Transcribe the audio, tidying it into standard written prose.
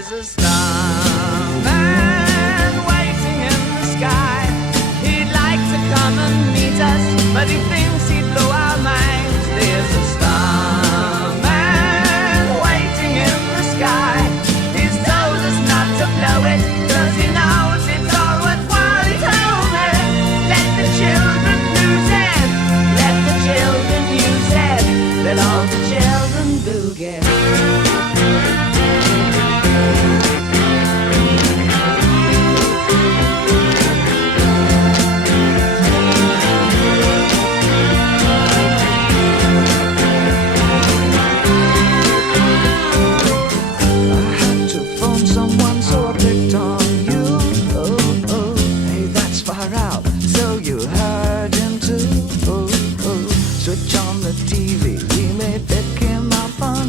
There's a starman waiting in the sky. He'd like to come and meet us, but he thinks